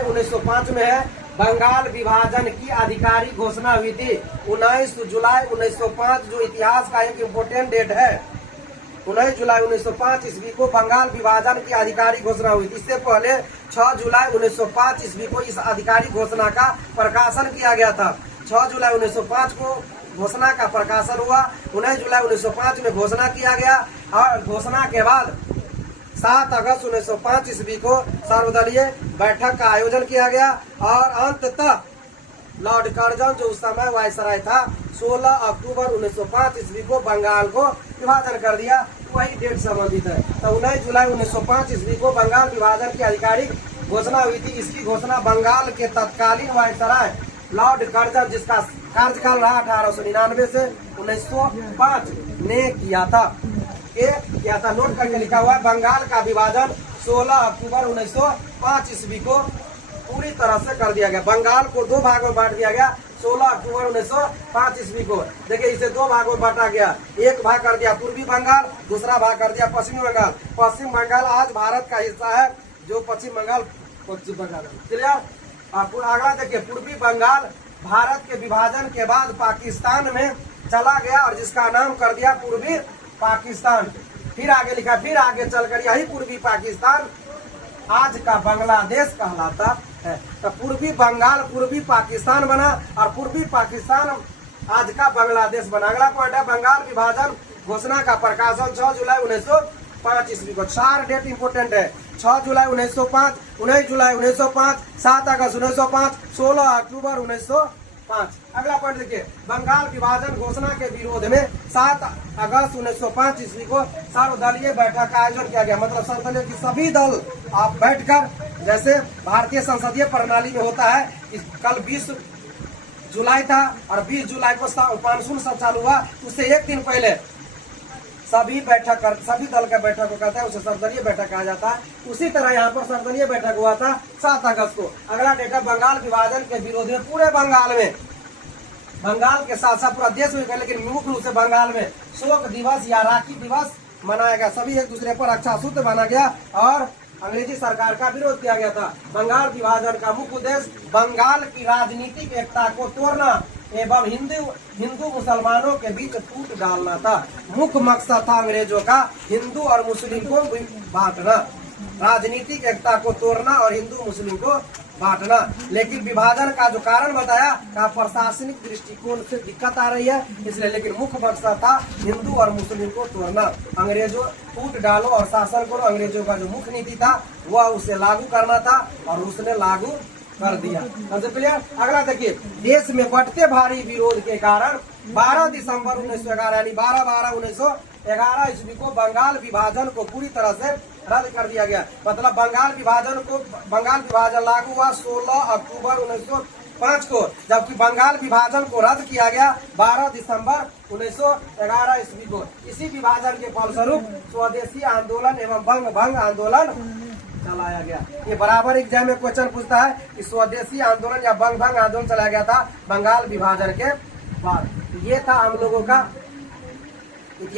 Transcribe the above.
1905 में है बंगाल विभाजन की आधिकारिक घोषणा हुई थी। 19 जुलाई 1905 जो इतिहास का एक इम्पोर्टेंट डेट है। 19 जुलाई 1905 ईस्वी को बंगाल विभाजन की आधिकारिक घोषणा हुई थी। इससे पहले 6 जुलाई 1905 ईस्वी को इस आधिकारिक घोषणा का प्रकाशन किया गया था। 6 जुलाई 1905 को घोषणा का प्रकाशन हुआ। 19 जुलाई 1905 में घोषणा किया गया और घोषणा के बाद 7 अगस्त 1905 ईस्वी को सर्वदलीय बैठक का आयोजन किया गया और अंततः लॉर्ड कर्जन जो उस समय वायसराय था 16 अक्टूबर 1905 ईस्वी को बंगाल को विभाजन कर दिया। वही डेट संबंधित है। तो 19 जुलाई 1905 ईस्वी को बंगाल विभाजन की आधिकारिक घोषणा हुई थी। इसकी घोषणा बंगाल के तत्कालीन वायसराय लॉर्ड कर्जन जिसका कार्यकाल रहा 1899 से 1905 ने किया था। नोट करके लिखा हुआ है बंगाल का विभाजन 16 अक्टूबर 1905 ईस्वी को पूरी तरह से कर दिया गया। बंगाल को 2 भागों में बांट दिया गया 16 अक्टूबर 1905 ईस्वी को। देखिए इसे 2 भागों में बांटा गया। एक भाग कर दिया पूर्वी बंगाल, दूसरा भाग कर दिया पश्चिमी बंगाल। पश्चिम बंगाल आज भारत का हिस्सा है, जो पश्चिम बंगाल क्लियर। अगला देखिए पूर्वी बंगाल भारत के विभाजन के बाद पाकिस्तान में चला गया और जिसका नाम कर दिया पूर्वी पाकिस्तान। फिर आगे लिखा, फिर आगे चलकर यही पूर्वी पाकिस्तान आज का बांग्लादेश कहलाता है। तो पूर्वी बंगाल पूर्वी पाकिस्तान बना और पूर्वी पाकिस्तान आज का बांग्लादेश बना। अगला पॉइंट है बंगाल विभाजन घोषणा का प्रकाशन 6 जुलाई 1905 ईस्वी को। 4 डेट इंपोर्टेंट है। 6 जुलाई 1905, 19 जुलाई 1905, 7 अगस्त 1905, 16 अक्टूबर 1905। अगला पॉइंट देखिए बंगाल विभाजन घोषणा के विरोध में 7 अगस्त 1905 ईस्वी को सर्वदलीय बैठक का आयोजन किया गया। मतलब सर्वदलीय की सभी दल आप बैठकर, जैसे भारतीय संसदीय प्रणाली में होता है कि कल 20 जुलाई था और 20 जुलाई को मानसून सत्र चालू हुआ, उससे एक दिन पहले सभी दल का बैठक को कहते हैं, उसे सर्वदलीय बैठक कहा जाता है। उसी तरह यहाँ पर सर्वदलीय बैठक हुआ था 7 अगस्त को। अगला डेट है बंगाल विभाजन के विरोध में पूरे बंगाल में, बंगाल के साथ साथ पूरा देश में, लेकिन मुख्य रूप से बंगाल में शोक दिवस या राखी दिवस मनाया गया। सभी एक दूसरे पर अक्षासूत्र बना गया और अंग्रेजी सरकार का विरोध किया गया था। बंगाल विभाजन का मुख्य उद्देश्य बंगाल की राजनीतिक एकता को तोड़ना एवं हिंदू मुसलमानों के बीच फूट डालना था। मुख्य मकसद था अंग्रेजों का हिंदू और मुस्लिम को बांटना, राजनीतिक एकता को तोड़ना और हिंदू मुस्लिम को बांटना। लेकिन विभाजन का जो कारण बताया का प्रशासनिक दृष्टिकोण से दिक्कत आ रही है, इसलिए लेकिन मुख्य मकसद था हिंदू और मुस्लिम को तोड़ना। अंग्रेजों फूट डालो और शासन करो, अंग्रेजों का जो मुख्य नीति था वह उसे लागू करना था और उसने लागू कर दिया। अगला देखिए देश में बढ़ते भारी विरोध के कारण 12 दिसंबर 1911 यानी 12/12/1911 ईस्वी को बंगाल विभाजन को पूरी तरह से रद्द कर दिया गया। मतलब बंगाल विभाजन लागू हुआ 16 अक्टूबर 1905 को, जबकि बंगाल विभाजन को रद्द किया गया 12 दिसंबर 1911 ईस्वी को। इसी विभाजन के फलस्वरूप स्वदेशी आंदोलन एवं भंग आंदोलन चलाया गया। ये बराबर एग्जाम में क्वेश्चन पूछता है कि स्वदेशी आंदोलन या भंग आंदोलन चलाया गया था बंगाल विभाजन के बाद। ये था हम लोगों का इतिहास।